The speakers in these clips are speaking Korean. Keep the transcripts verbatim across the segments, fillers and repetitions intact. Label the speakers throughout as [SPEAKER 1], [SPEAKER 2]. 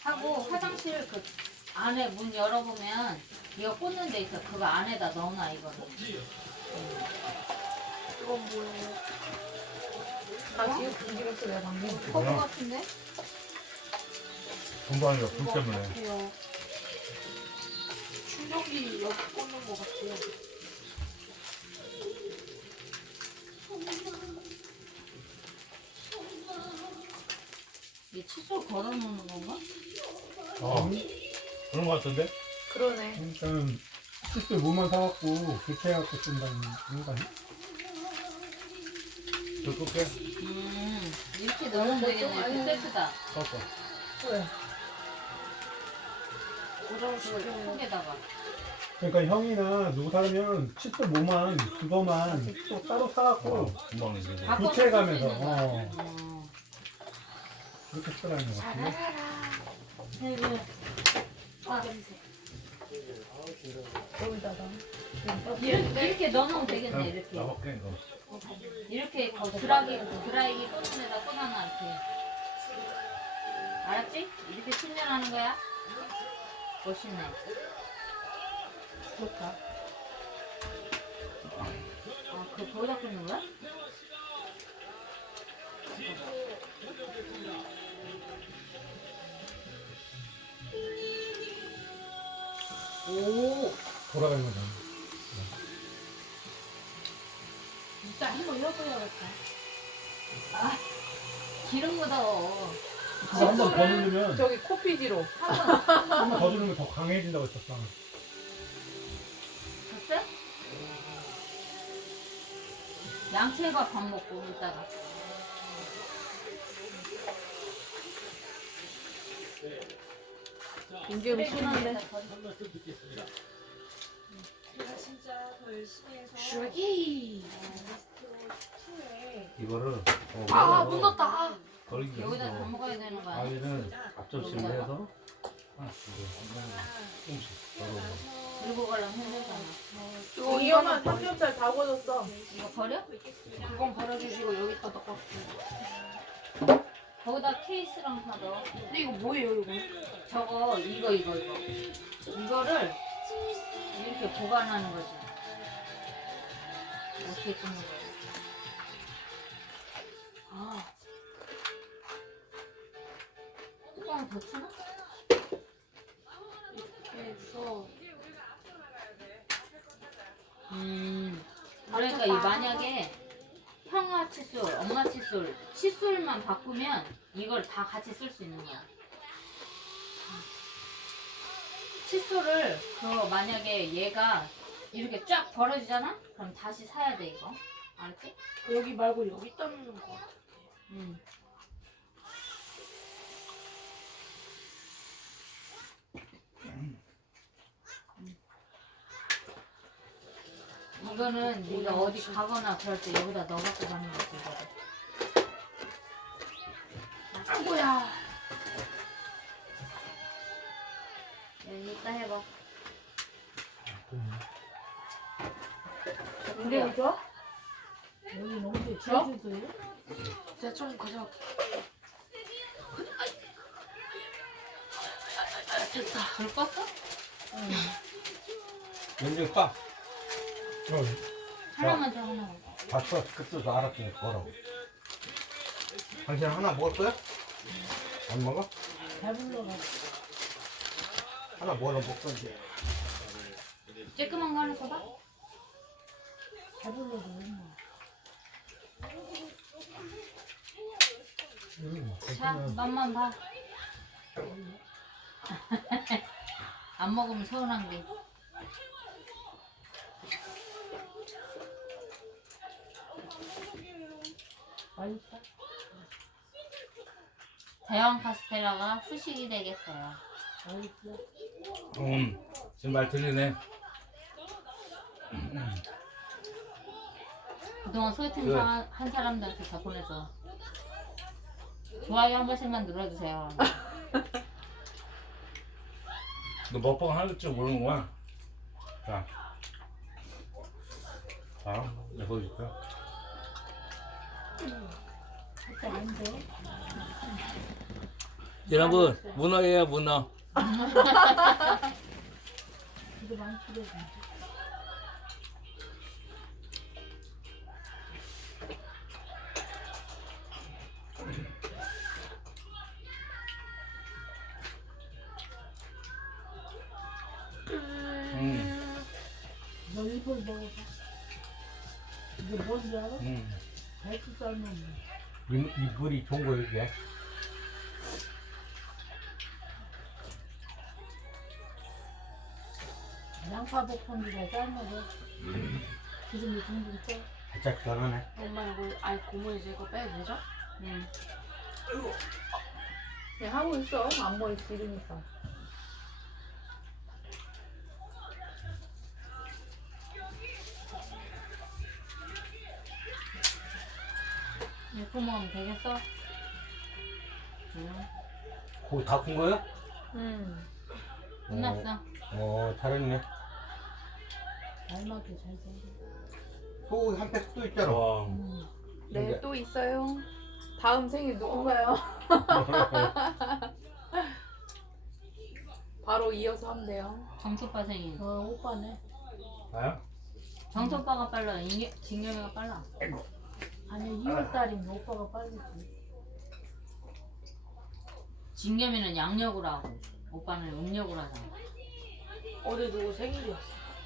[SPEAKER 1] 하고 화장실 그 안에 문 열어보면 이거 꽂는 데 있어. 그거 안에다 넣어놔 이거는.
[SPEAKER 2] 이건 뭐예요?
[SPEAKER 3] 아 지금 움직였어 내가 방금.
[SPEAKER 1] 커버 같은데?
[SPEAKER 4] 공부 아니라 불
[SPEAKER 2] 이거
[SPEAKER 4] 때문에.
[SPEAKER 2] 같아요. 충격이 여기 꽂는 것 같아요.
[SPEAKER 1] 이게 칫솔 걸어놓는 건가?
[SPEAKER 4] 어. 그런 거 같은데?
[SPEAKER 2] 그러네.
[SPEAKER 5] 일단 칫솔 뭐만 사갖고 교체해갖고 쓴다는 그런 거 아니야?
[SPEAKER 4] 불 끌게.
[SPEAKER 1] 음 이렇게 넣으면 되겠네. 그 세트다.
[SPEAKER 4] 껐어.
[SPEAKER 3] 왜?
[SPEAKER 2] 고정시켜요.
[SPEAKER 1] 속에다가.
[SPEAKER 5] 그러니까 형이나 누구 사면 칫솔 뭐만 그거만 또 따로 사갖고
[SPEAKER 4] 어, 금방 이제.
[SPEAKER 1] 바꿔서
[SPEAKER 5] 교체해가면서
[SPEAKER 1] 쓸수 있는 거야.
[SPEAKER 5] 어
[SPEAKER 1] 어.
[SPEAKER 5] 그렇게 쓰라는 것 같은데.
[SPEAKER 1] 네,
[SPEAKER 2] 아 냄새.
[SPEAKER 3] 여기다가.
[SPEAKER 1] 이렇게, 이렇게 넣으면 되겠네. 이렇게.
[SPEAKER 4] 나밖에 이거.
[SPEAKER 1] 이렇게 그 드라이기 드라이기 꽂는 데다 꽂아놔 이렇게. 알았지? 이렇게 충전하는 거야. 멋있네.
[SPEAKER 3] 좋다.
[SPEAKER 1] 아, 그 거기다 꽂는 거야? 오,
[SPEAKER 5] 돌아가는 거잖아.
[SPEAKER 1] 일단 한번 해보려겠다. 아, 기름 묻어.
[SPEAKER 5] 그거 한 번 더 누르면
[SPEAKER 3] 저기 코피지로.
[SPEAKER 5] 한 번 더 누르면 더 강해진다고 했었어.
[SPEAKER 1] 됐어? 양채밥 밥 먹고 이따가.
[SPEAKER 3] 인기음이 심한데.
[SPEAKER 6] 제가 진짜 더 열심히 해서
[SPEAKER 2] 슈기.
[SPEAKER 4] 이거를. 어,
[SPEAKER 2] 아 묻었다.
[SPEAKER 4] 걸리기
[SPEAKER 1] 여기다 다
[SPEAKER 4] 위해서
[SPEAKER 1] 먹어야 되는 거야.
[SPEAKER 4] 아이는 앞접시를 해서 하나씩 조금씩 덜어서.
[SPEAKER 1] 들고 가려면 힘들잖아.
[SPEAKER 3] 이거 위험한 삼겹살 다 구워졌어.
[SPEAKER 1] 이거 버려?
[SPEAKER 2] 그건 버려주시고 여기다 넣고.
[SPEAKER 1] 거기다 케이스랑 다 넣어.
[SPEAKER 2] 근데 이거 뭐예요 이거?
[SPEAKER 1] 저거 이거 이거 이거. 이거를 이렇게 보관하는 거지. 어떻게 뜯는 거야?
[SPEAKER 2] 아
[SPEAKER 1] 뚜껑을 더 치나?
[SPEAKER 2] 그래서
[SPEAKER 1] 음. 그러니까 이 만약에 형아 칫솔, 엄마 칫솔, 칫솔만 바꾸면 이걸 다 같이 쓸 수 있는 거야. 칫솔을 그 만약에 얘가 이렇게 쫙 벌어지잖아? 그럼 다시 사야 돼 이거. 알았지?
[SPEAKER 2] 여기 말고 여기다 넣는 거 같아.
[SPEAKER 1] 음. 이거는 네가 어디 가거나 그럴 때 여기다 넣어 갖고 가는 거지 이거를.
[SPEAKER 2] 아이고야.
[SPEAKER 1] 여기 이따 해봐.
[SPEAKER 3] 인기음이 좋아?
[SPEAKER 6] 여기 너무
[SPEAKER 3] 좋아?
[SPEAKER 6] 제주도에
[SPEAKER 2] 제가 좀 가져. 됐다.
[SPEAKER 1] 불 껐어?
[SPEAKER 4] 왠지 빡.
[SPEAKER 5] 어,
[SPEAKER 1] 하나만 줘 하나만.
[SPEAKER 4] 봤어. 그때도 알았더니 뭐라고. 당신 하나 먹을 거야? 안 먹어?
[SPEAKER 6] 잘 불러가.
[SPEAKER 4] 하나 먹으러 먹던지.
[SPEAKER 1] 쬐끄만 거 하나 써봐.
[SPEAKER 6] 잘 불러가.
[SPEAKER 5] 음,
[SPEAKER 1] 자,
[SPEAKER 5] 괜찮아.
[SPEAKER 1] 맛만 봐. 안 먹으면 서운한 게.
[SPEAKER 6] 맛있다.
[SPEAKER 1] 대왕 카스테라가 후식이 되겠어요.
[SPEAKER 6] 맛있어.
[SPEAKER 4] 음, 지금 말 들리네.
[SPEAKER 1] 그동안 소개팅
[SPEAKER 4] 그래.
[SPEAKER 1] 사- 한 사람들한테 다 보내줘. 좋아요 한 번씩만 눌러주세요.
[SPEAKER 4] 너 먹방 할 줄 모르는 거야? 자. 자, 내가 보여줄까?
[SPEAKER 6] 살짝 안 돼.
[SPEAKER 7] 여러분 문어예요 문어.
[SPEAKER 6] 이거 많이 필요해.
[SPEAKER 7] 음.
[SPEAKER 6] 너 이걸 먹어봐. 이게 뭔지 알아?
[SPEAKER 4] 음.
[SPEAKER 6] 배추 삶은
[SPEAKER 4] 이, 이 물이 좋은 거 이게.
[SPEAKER 6] 양파 볶음이라 삶아서 기름이 둥둥 떠.
[SPEAKER 4] 살짝 변하네.
[SPEAKER 2] 엄마 이거 아니 고무에서 이거 빼도 되죠?
[SPEAKER 1] 응.
[SPEAKER 3] 그냥 하고 있어. 안 보일 수 있으니까.
[SPEAKER 1] 이렇게 먹으면 되겠어? 응.
[SPEAKER 4] 고기 다 큰 거요?
[SPEAKER 3] 음.
[SPEAKER 1] 끝났어.
[SPEAKER 4] 어, 잘했네.
[SPEAKER 6] 알맞게 잘 생겨.
[SPEAKER 4] 소고기 한 팩 또 있잖아.
[SPEAKER 7] 와.
[SPEAKER 6] 음.
[SPEAKER 3] 네,
[SPEAKER 4] 이제.
[SPEAKER 3] 또 있어요. 다음 생일 누군가요? 바로 이어서 하면 돼요.
[SPEAKER 1] 정초빠 생일.
[SPEAKER 6] 어, 오빠네.
[SPEAKER 5] 나야?
[SPEAKER 1] 정초빠가 빨라. 인겨, 진경이가 빨라.
[SPEAKER 6] 아니, 이월 달인가 오빠가 빠르지.
[SPEAKER 1] 진겸이는 양력으로 하고 오빠는 음력으로 하잖아.
[SPEAKER 2] 어제 누구 생일이었어?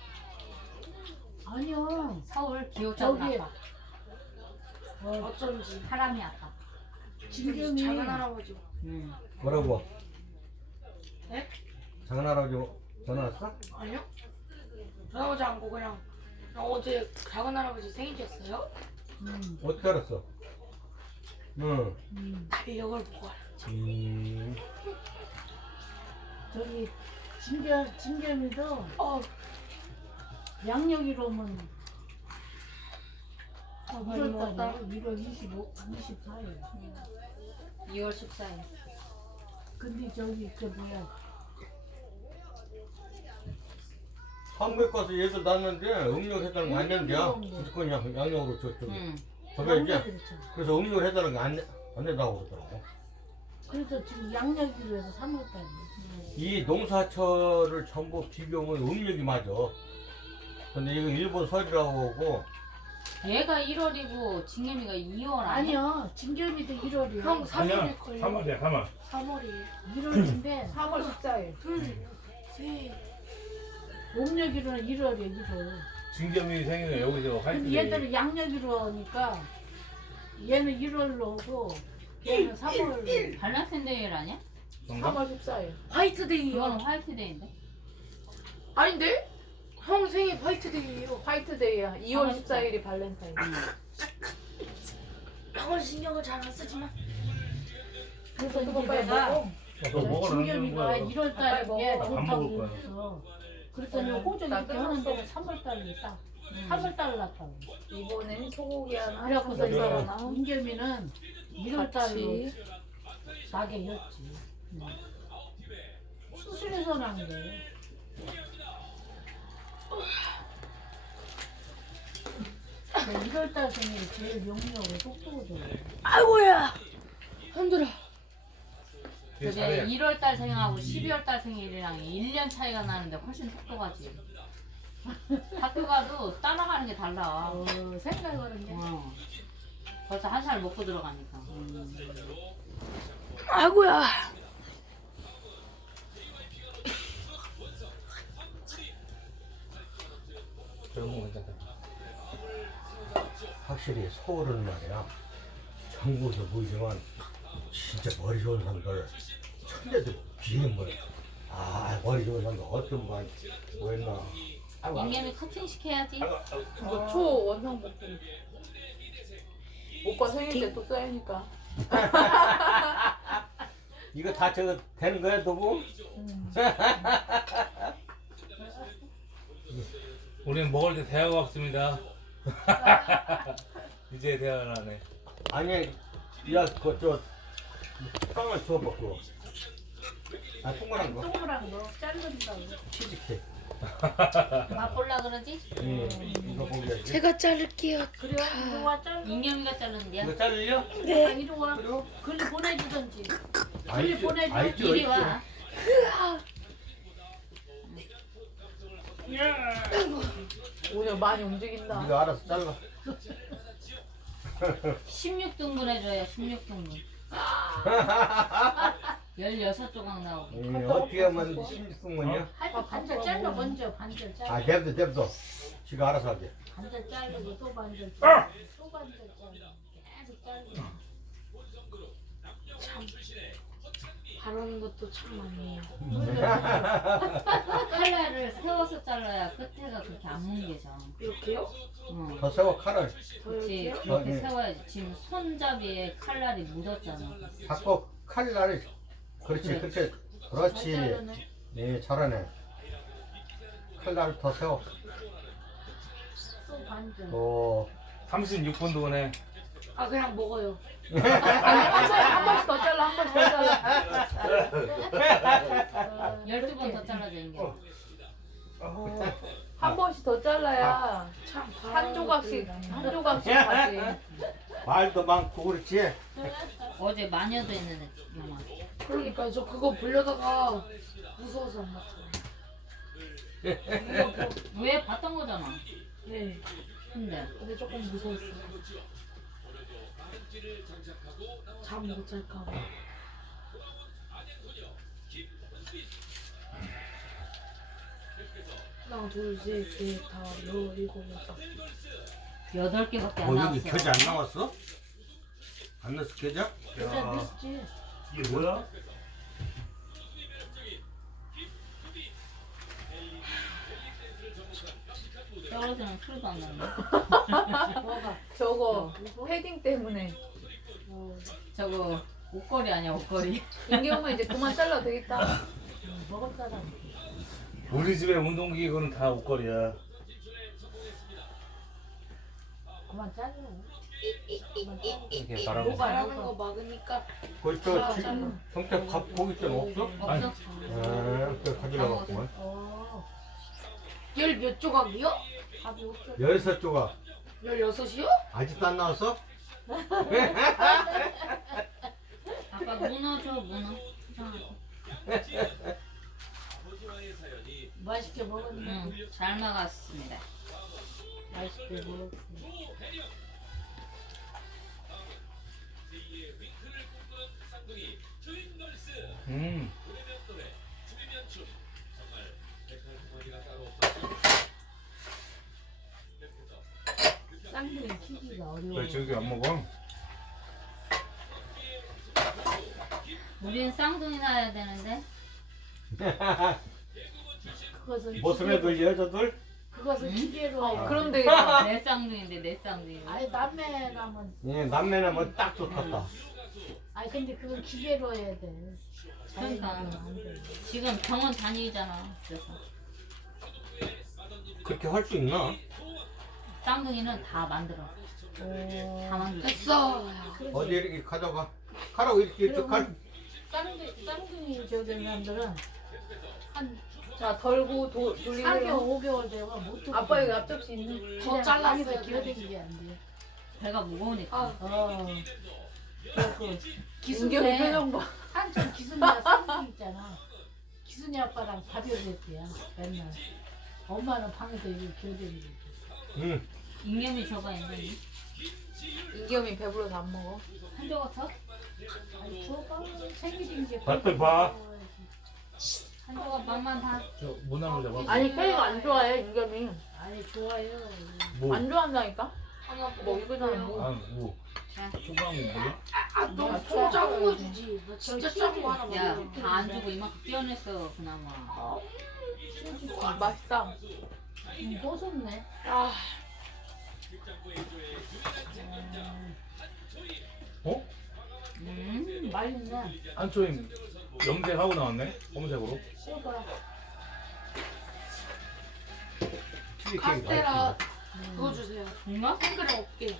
[SPEAKER 6] 아니야.
[SPEAKER 1] 서울 기호차고
[SPEAKER 6] 저기.
[SPEAKER 1] 아빠.
[SPEAKER 6] 어,
[SPEAKER 2] 어쩐지
[SPEAKER 1] 사람이 아빠.
[SPEAKER 6] 진겸이.
[SPEAKER 2] 작은 할아버지
[SPEAKER 1] 응.
[SPEAKER 4] 뭐라고?
[SPEAKER 2] 네?
[SPEAKER 4] 작은 할아버지 전화 왔어?
[SPEAKER 2] 아니요? 전화오지 않고 그냥 그냥 어제 작은 할아버지 생일이었어요?
[SPEAKER 6] 음,
[SPEAKER 4] 어떻게 알았어? 응.
[SPEAKER 6] 음.
[SPEAKER 2] 달력을 보고 알았죠.
[SPEAKER 4] 음.
[SPEAKER 6] 저기 진겸 진겸이도
[SPEAKER 2] 어,
[SPEAKER 6] 양력이로 오면
[SPEAKER 2] 많이
[SPEAKER 6] 일월
[SPEAKER 2] 먹었다.
[SPEAKER 6] 달이야. 일월 이십오, 이십사일.
[SPEAKER 1] 이월 십사일.
[SPEAKER 6] 근데 저기 그 뭐야?
[SPEAKER 4] 한국에 가서 얘도 났는데 음력 해달라는 거 안 된대요.
[SPEAKER 6] 음력으로
[SPEAKER 4] 무조건 양- 양력으로 저, 저,
[SPEAKER 1] 응.
[SPEAKER 4] 저게 이제
[SPEAKER 6] 양력이랬잖아.
[SPEAKER 4] 그래서 음력 해달라는 거 안 안 된다고 그러더라고.
[SPEAKER 6] 그래서 지금 양력이로 해서 삼월 달이야.
[SPEAKER 4] 이 농사철을 전부 비교하면 음력이 맞아. 근데 이거 일본 설이라고 하고
[SPEAKER 1] 얘가 일월이고 진겸이가 이월 아니야?
[SPEAKER 6] 아니야, 진겸이도 일월이야.
[SPEAKER 2] 형 삼월일걸요?
[SPEAKER 5] 삼월이야 삼월.
[SPEAKER 2] 삼월이에요.
[SPEAKER 6] 일월인데
[SPEAKER 3] 삼월 십사일.
[SPEAKER 2] 둘, 셋.
[SPEAKER 6] 음력이로는 일월이야, 일월.
[SPEAKER 5] 진겸이 생일은 여기서
[SPEAKER 6] 근데
[SPEAKER 5] 화이트데이.
[SPEAKER 6] 얘들은 양력이로 하니까 얘는 일월로 오고 얘는 삼월.
[SPEAKER 1] 발란센데이일 아니야?
[SPEAKER 5] 정답?
[SPEAKER 3] 삼월 십사일.
[SPEAKER 2] 화이트데이요.
[SPEAKER 1] 그거는 화이트데이인데?
[SPEAKER 2] 아닌데? 형 생일 화이트데이예요.
[SPEAKER 3] 화이트데이야. 이월 십사일이 발렌타인.
[SPEAKER 2] 형은 신경을 잘 안 쓰지만
[SPEAKER 6] 그래서
[SPEAKER 3] 그거
[SPEAKER 6] 이제
[SPEAKER 3] 빨리
[SPEAKER 6] 내가
[SPEAKER 3] 먹어.
[SPEAKER 5] 어, 너 먹으라 하는
[SPEAKER 6] 진겸이가
[SPEAKER 5] 거야.
[SPEAKER 6] 일월
[SPEAKER 3] 빨리
[SPEAKER 6] 달에
[SPEAKER 3] 먹어.
[SPEAKER 5] 밥
[SPEAKER 6] 좋다고
[SPEAKER 5] 먹을 거야.
[SPEAKER 6] 그랬어. 그랬더니
[SPEAKER 3] 응.
[SPEAKER 6] 호적
[SPEAKER 3] 나
[SPEAKER 6] 이렇게
[SPEAKER 3] 끝났어.
[SPEAKER 6] 하는 데는 삼월 달이 딱
[SPEAKER 1] 응.
[SPEAKER 6] 삼월 달 났다고.
[SPEAKER 3] 이번엔 소고기 하나.
[SPEAKER 6] 그래갖고서
[SPEAKER 3] 삼겹살
[SPEAKER 6] 이거
[SPEAKER 3] 하나.
[SPEAKER 6] 민겸이는 일월 달로
[SPEAKER 3] 같이.
[SPEAKER 6] 나게 였지. 수술해서 난 게. 일월 달 생일이 제일 명료하고 똑똑하죠.
[SPEAKER 2] 아이고야 힘들어.
[SPEAKER 5] 이게
[SPEAKER 1] 그게
[SPEAKER 5] 잘해.
[SPEAKER 1] 일월달 생하고 십이월달 생일이랑 일 년 차이가 나는데 훨씬 똑똑하지. 학교 가도 따라가는 게 달라.
[SPEAKER 6] 어, 생각하는 게.
[SPEAKER 1] 어. 벌써 한 살 먹고 들어가니까.
[SPEAKER 2] 아이고야.
[SPEAKER 7] 저런 거 괜찮다.
[SPEAKER 4] 확실히 서울은 말이야. 전국에서 보이지만 진짜 머리 좋은 사람들 천재들 비는 거야. 아 머리 좋은 사람들 어떤 분 뭐했나.
[SPEAKER 1] 인간이 커팅 시켜야지.
[SPEAKER 3] 이거 초 원형 볶음. 오빠 생일 때 또 써야니까.
[SPEAKER 4] 이거 다 저거 되는 거야 도구?
[SPEAKER 7] 우리는 먹을 때 대화가 없습니다. 이제 대화를 하네.
[SPEAKER 4] 아니 야그저 빵을 줘봐 그거. 아 동그란 거
[SPEAKER 6] 동그란 거 자른다고.
[SPEAKER 4] 치즈케이크.
[SPEAKER 1] 맛볼라 그러지?
[SPEAKER 4] 예, 이거 보여야지.
[SPEAKER 2] 제가 자를게요.
[SPEAKER 6] 그래 이리 와 잘라.
[SPEAKER 1] 인겸이가 자르는데요?
[SPEAKER 4] 이거 자르려?
[SPEAKER 6] 아, 이리 와.
[SPEAKER 4] 그리고
[SPEAKER 6] 글리 보내주던지.
[SPEAKER 4] 아이
[SPEAKER 6] 보내줘.
[SPEAKER 4] 아이
[SPEAKER 1] 이리 와.
[SPEAKER 3] 오늘 많이 움직인다.
[SPEAKER 4] 네가 알아서 잘라.
[SPEAKER 1] 십육 등분 해줘요. 십육 등분. 열여섯 조각 나오게.
[SPEAKER 4] 예, 어떻게 하면 심승원이야?
[SPEAKER 6] 하여튼 반절 잘라 먼저 반절 잘라.
[SPEAKER 4] 아, 냅둬, 냅둬. 지가 알아서 하게.
[SPEAKER 6] 반절 자르고 또 반절 자르고 또 반절 자르고 계속 자르고.
[SPEAKER 2] 참 바르는 것도 참 많네요.
[SPEAKER 1] 칼날을 세워서 잘라야 끝에가 그렇게 안 뭉개져.
[SPEAKER 2] 이렇게요?
[SPEAKER 1] 응.
[SPEAKER 4] 더 세워, 칼을.
[SPEAKER 2] 더
[SPEAKER 1] 그렇지.
[SPEAKER 2] 이렇게요?
[SPEAKER 1] 그렇게
[SPEAKER 4] 어, 예.
[SPEAKER 1] 세워야지. 지금 손잡이에 칼날이 묻었잖아.
[SPEAKER 4] 자꾸 칼날을. 그렇지,
[SPEAKER 1] 그래.
[SPEAKER 4] 그렇지.
[SPEAKER 6] 잘
[SPEAKER 4] 그렇지.
[SPEAKER 6] 자르네.
[SPEAKER 4] 네, 잘하네. 칼날을 더 세워.
[SPEAKER 6] 또 반절.
[SPEAKER 4] 어,
[SPEAKER 7] 삼십육 분 동안에
[SPEAKER 2] 아 그냥 먹어요.
[SPEAKER 3] 한 번씩 더 잘라, 한 번씩 더 잘라.
[SPEAKER 6] 어,
[SPEAKER 1] 열두 번 더
[SPEAKER 6] 그렇게.
[SPEAKER 1] 잘라줘, 이게.
[SPEAKER 3] 한 번씩 더 잘라야
[SPEAKER 2] 참
[SPEAKER 3] 한
[SPEAKER 2] 바르는
[SPEAKER 3] 조각씩,
[SPEAKER 2] 것들이
[SPEAKER 3] 한 조각씩 가지.
[SPEAKER 4] 말도 많고, 그렇지.
[SPEAKER 1] 어제 마녀도 했는데, 영화.
[SPEAKER 2] 그러니까 저 그거 보려다가 무서워서 안 봤어요.
[SPEAKER 1] 왜 봤던 거잖아.
[SPEAKER 2] 네.
[SPEAKER 1] 근데.
[SPEAKER 2] 근데 조금 무서웠어요. 잠 못 잘까 봐. 하나, 둘, 셋, 넷, 다, 여, 일곱, 여덟.
[SPEAKER 1] 여덟 개밖에 안
[SPEAKER 4] 어,
[SPEAKER 1] 나왔어.
[SPEAKER 4] 여기 겨자 안 나왔어? 안 넣었어, 겨자?
[SPEAKER 6] 여자 늦지.
[SPEAKER 4] 이게 뭐야?
[SPEAKER 1] 떨어지는 소리도 안 나네.
[SPEAKER 6] 뭐가?
[SPEAKER 3] 저거 패딩 때문에.
[SPEAKER 6] 어,
[SPEAKER 1] 저거 옷걸이 아니야, 옷걸이.
[SPEAKER 3] 인경은 이제 그만 잘라도 되겠다.
[SPEAKER 6] 음, 먹을 사람.
[SPEAKER 7] 우리 집에 운동기구는 다 옷걸이야.
[SPEAKER 6] 그만 잘라. 그만 잘라.
[SPEAKER 7] 이렇게 바람.
[SPEAKER 6] 뭐가
[SPEAKER 2] 잘하는
[SPEAKER 6] 뭐가.
[SPEAKER 2] 거 막으니까
[SPEAKER 4] 거기 저, 지-
[SPEAKER 2] 잘라.
[SPEAKER 4] 성태 밥 고기 좀 없어?
[SPEAKER 1] 없어?
[SPEAKER 7] 아니.
[SPEAKER 4] 아, 그 가지러 갔구만.
[SPEAKER 6] 어,
[SPEAKER 2] 열 몇 조각이요?
[SPEAKER 6] 밥이 없어.
[SPEAKER 4] 열여섯 조각.
[SPEAKER 2] 열여섯이요?
[SPEAKER 4] 아직도 안 나왔어?
[SPEAKER 1] 아빠 문어 줘, 문어.
[SPEAKER 6] 맛있게 먹었네.
[SPEAKER 1] 응, 잘 먹었습니다.
[SPEAKER 6] 맛있게 먹었어.
[SPEAKER 7] 음.
[SPEAKER 6] 쌍둥이 튀기가 어려워.
[SPEAKER 7] 왜 저기 안 먹어?
[SPEAKER 1] 우리는 쌍둥이 낳아야 되는데.
[SPEAKER 6] 그것은
[SPEAKER 4] 모습에도
[SPEAKER 6] 기계로,
[SPEAKER 4] 여자들?
[SPEAKER 6] 그것은
[SPEAKER 1] 응?
[SPEAKER 6] 기계로
[SPEAKER 3] 어,
[SPEAKER 6] 해야
[SPEAKER 3] 그럼
[SPEAKER 6] 돼.
[SPEAKER 3] 되겠다.
[SPEAKER 1] 내 쌍둥이인데, 내 쌍둥이.
[SPEAKER 6] 아니 남매라면
[SPEAKER 4] 예, 남매는 뭐 딱 좋겠다.
[SPEAKER 6] 아니 근데 그건 기계로 해야 돼.
[SPEAKER 1] 그러니까.
[SPEAKER 6] 자기는 안 돼.
[SPEAKER 1] 지금 병원 다니잖아. 그래서.
[SPEAKER 4] 그렇게 할 수 있나?
[SPEAKER 1] 쌍둥이는 다 만들어.
[SPEAKER 6] 오.
[SPEAKER 1] 다 만들어.
[SPEAKER 2] 됐어.
[SPEAKER 4] 어디 이렇게 가져가. 가라고 이렇게 이렇게 칼.
[SPEAKER 6] 쌍둥이 쌍둥이 저기 사람들은 한
[SPEAKER 3] 자, 덜고 도,
[SPEAKER 6] 사 개월
[SPEAKER 3] 돌리고.
[SPEAKER 6] 오 개월 되면 못
[SPEAKER 3] 아빠 여기 앞접시 있는.
[SPEAKER 2] 더 잘랐어야
[SPEAKER 6] 서
[SPEAKER 2] 돼.
[SPEAKER 6] 기어다니게 안 돼.
[SPEAKER 1] 배가 무거우니까.
[SPEAKER 2] 아.
[SPEAKER 6] 어. 그래갖고
[SPEAKER 3] 인경이
[SPEAKER 6] 기순이
[SPEAKER 3] 표정 봐.
[SPEAKER 6] 한참 기순이가 쌍둥이 있잖아. 기순이 아빠랑 밥이었대야 맨날. 엄마는 방에서 이렇게 기어다니고.
[SPEAKER 4] 응.
[SPEAKER 1] 인gem이 저거 있니?
[SPEAKER 3] 인경이 배불러서 안 먹어.
[SPEAKER 1] 한 조각 더?
[SPEAKER 6] 아니 줘봐 생일인지.
[SPEAKER 4] 맛들 봐.
[SPEAKER 1] 한 조각 맛만 다.
[SPEAKER 7] 저 모나무 잡아.
[SPEAKER 3] 아니, 케이크 안 좋아해, 인경이.
[SPEAKER 6] 아니 좋아요.
[SPEAKER 7] 뭐?
[SPEAKER 3] 안 좋아한다니까?
[SPEAKER 2] 하나
[SPEAKER 3] 뭐, 이거잖아, 뭐.
[SPEAKER 7] 아, 뭐?
[SPEAKER 1] 자,
[SPEAKER 7] 초강이 뭐야?
[SPEAKER 2] 아 너무 좀 작은 거 주지. 나 진짜 작은 거 하나
[SPEAKER 1] 야,
[SPEAKER 2] 먹어.
[SPEAKER 1] 다 안 주고 이만큼 떼어냈어, 그나마.
[SPEAKER 3] 맛있다.
[SPEAKER 6] 음, 고소네.
[SPEAKER 2] 아
[SPEAKER 7] 어?
[SPEAKER 1] 음,
[SPEAKER 6] 맛있네.
[SPEAKER 7] 안쪽에 염색하고 나왔네? 검은색으로.
[SPEAKER 6] 씹어.
[SPEAKER 4] 튀김
[SPEAKER 2] 카스테라
[SPEAKER 6] 음.
[SPEAKER 2] 그거 주세요.
[SPEAKER 1] 뭔가?
[SPEAKER 2] 생크림 없게.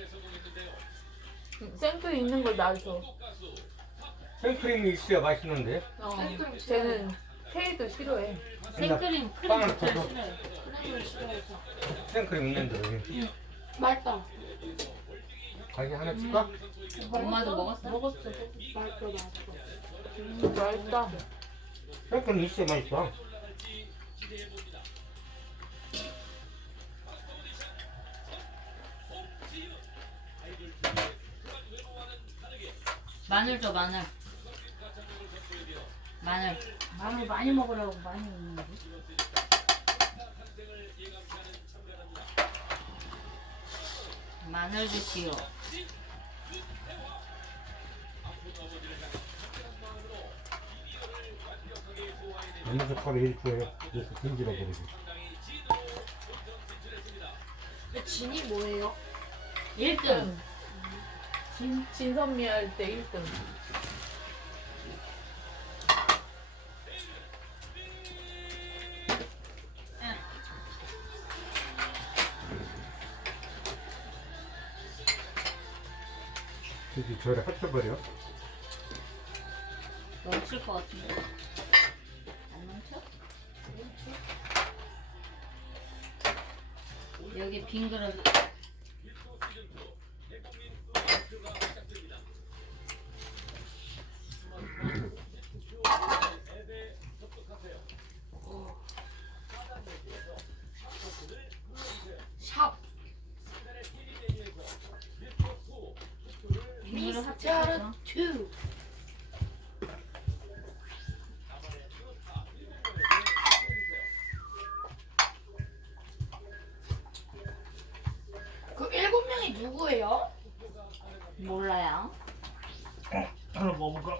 [SPEAKER 3] 생크 있는 걸 놔줘.
[SPEAKER 4] 생크림이 있어야 맛있는데.
[SPEAKER 3] 어.
[SPEAKER 2] 생크림
[SPEAKER 3] 쟤는 테이도 싫어해.
[SPEAKER 1] 생크림 크림
[SPEAKER 4] 빵을
[SPEAKER 1] 진짜
[SPEAKER 4] 쳐서.
[SPEAKER 1] 싫어요.
[SPEAKER 2] 그런 싫어해서.
[SPEAKER 4] 생크림 있는데
[SPEAKER 2] 맛있다.
[SPEAKER 4] 가게 하나 줄까?
[SPEAKER 1] 엄마도 먹었어?
[SPEAKER 6] 먹었어.
[SPEAKER 2] 맛있어, 맛있어.
[SPEAKER 3] 음, 맛있다.
[SPEAKER 4] 생크림 있어 맛있어.
[SPEAKER 1] 마늘 줘 마늘. 마늘.
[SPEAKER 6] 마늘 많이 먹으라고 많이 먹는 거지.
[SPEAKER 1] 마늘 주시오.
[SPEAKER 4] 어느 젓갈에 일 주에 이렇게 빈지러 버리지.
[SPEAKER 2] 근데 진이 뭐예요?
[SPEAKER 1] 일 등.
[SPEAKER 3] 진, 진선미 할 때 일 등.
[SPEAKER 4] 저기 저를 핥아버려.
[SPEAKER 1] 넘칠 것 같은데. 안 넘쳐? 여기 빈 그릇.
[SPEAKER 2] 샵.
[SPEAKER 1] 빈 그릇
[SPEAKER 2] 미스터
[SPEAKER 1] 합쳐서.
[SPEAKER 2] 투. 그 일곱 명이 누구예요?
[SPEAKER 1] 몰라요.
[SPEAKER 7] 하나 먹어볼까?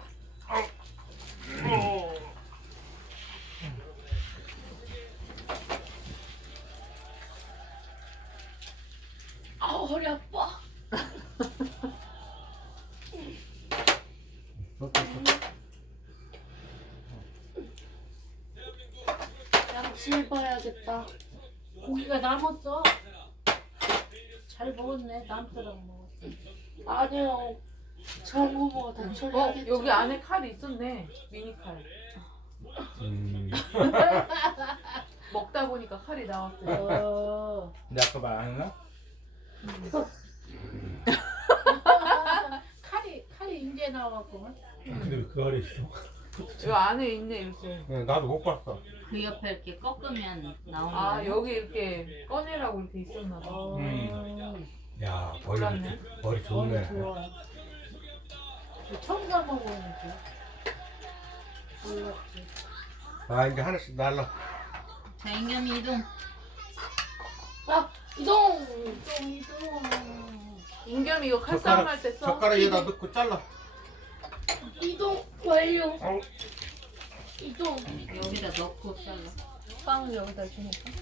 [SPEAKER 2] 아우 허리 아파. 양치 해봐야겠다.
[SPEAKER 6] 고기가 남았어. 잘 먹었네. 남처럼 먹었어.
[SPEAKER 2] 아니요. 정보모가 다
[SPEAKER 3] 어,
[SPEAKER 2] 처리하겠죠.
[SPEAKER 3] 여기 안에 칼이 있었네. 미니 칼.
[SPEAKER 4] 음.
[SPEAKER 3] 먹다 보니까 칼이 나왔어.
[SPEAKER 6] 어.
[SPEAKER 7] 근데 아까 말 안 했나?
[SPEAKER 6] 칼이 칼이 이제 나왔구만.
[SPEAKER 5] 근데 왜 그 아래 있어?
[SPEAKER 3] 이 안에 있네 이렇게.
[SPEAKER 4] 네, 나도 못 봤어.
[SPEAKER 1] 그 옆에 이렇게 꺾으면 나오는
[SPEAKER 3] 아
[SPEAKER 1] 거예요.
[SPEAKER 3] 여기 이렇게 꺼내라고 이렇게 있었나 봐.
[SPEAKER 6] 어.
[SPEAKER 4] 야 머리
[SPEAKER 3] 몰랐네.
[SPEAKER 4] 머리 좋네.
[SPEAKER 6] 어, 좋아. 처음 가먹으니까. 몰랐지.
[SPEAKER 4] 아 이제 하나씩 날라.
[SPEAKER 1] 자, 인겸이 이동.
[SPEAKER 2] 아 이동.
[SPEAKER 6] 이동 이동.
[SPEAKER 3] 인겸이 이거 칼싸움 할 때 써.
[SPEAKER 4] 젓가락에다 넣고 잘라.
[SPEAKER 2] 이동 완료.
[SPEAKER 4] 어.
[SPEAKER 2] 이동.
[SPEAKER 1] 여기다 넣고 잘라.
[SPEAKER 3] 빵을 여기다 주니까.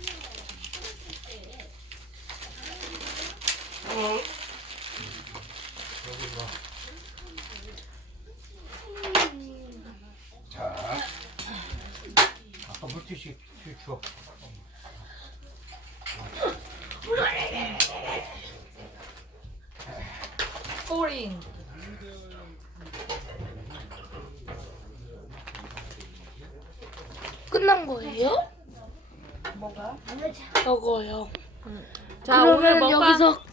[SPEAKER 4] 자, 아까 물티슈 줘.
[SPEAKER 3] 꼬링.
[SPEAKER 2] 끝난 거예요?
[SPEAKER 3] 뭐가?
[SPEAKER 2] 저거요.
[SPEAKER 3] 자 오늘
[SPEAKER 2] 그러면
[SPEAKER 3] 먹방
[SPEAKER 2] 여기서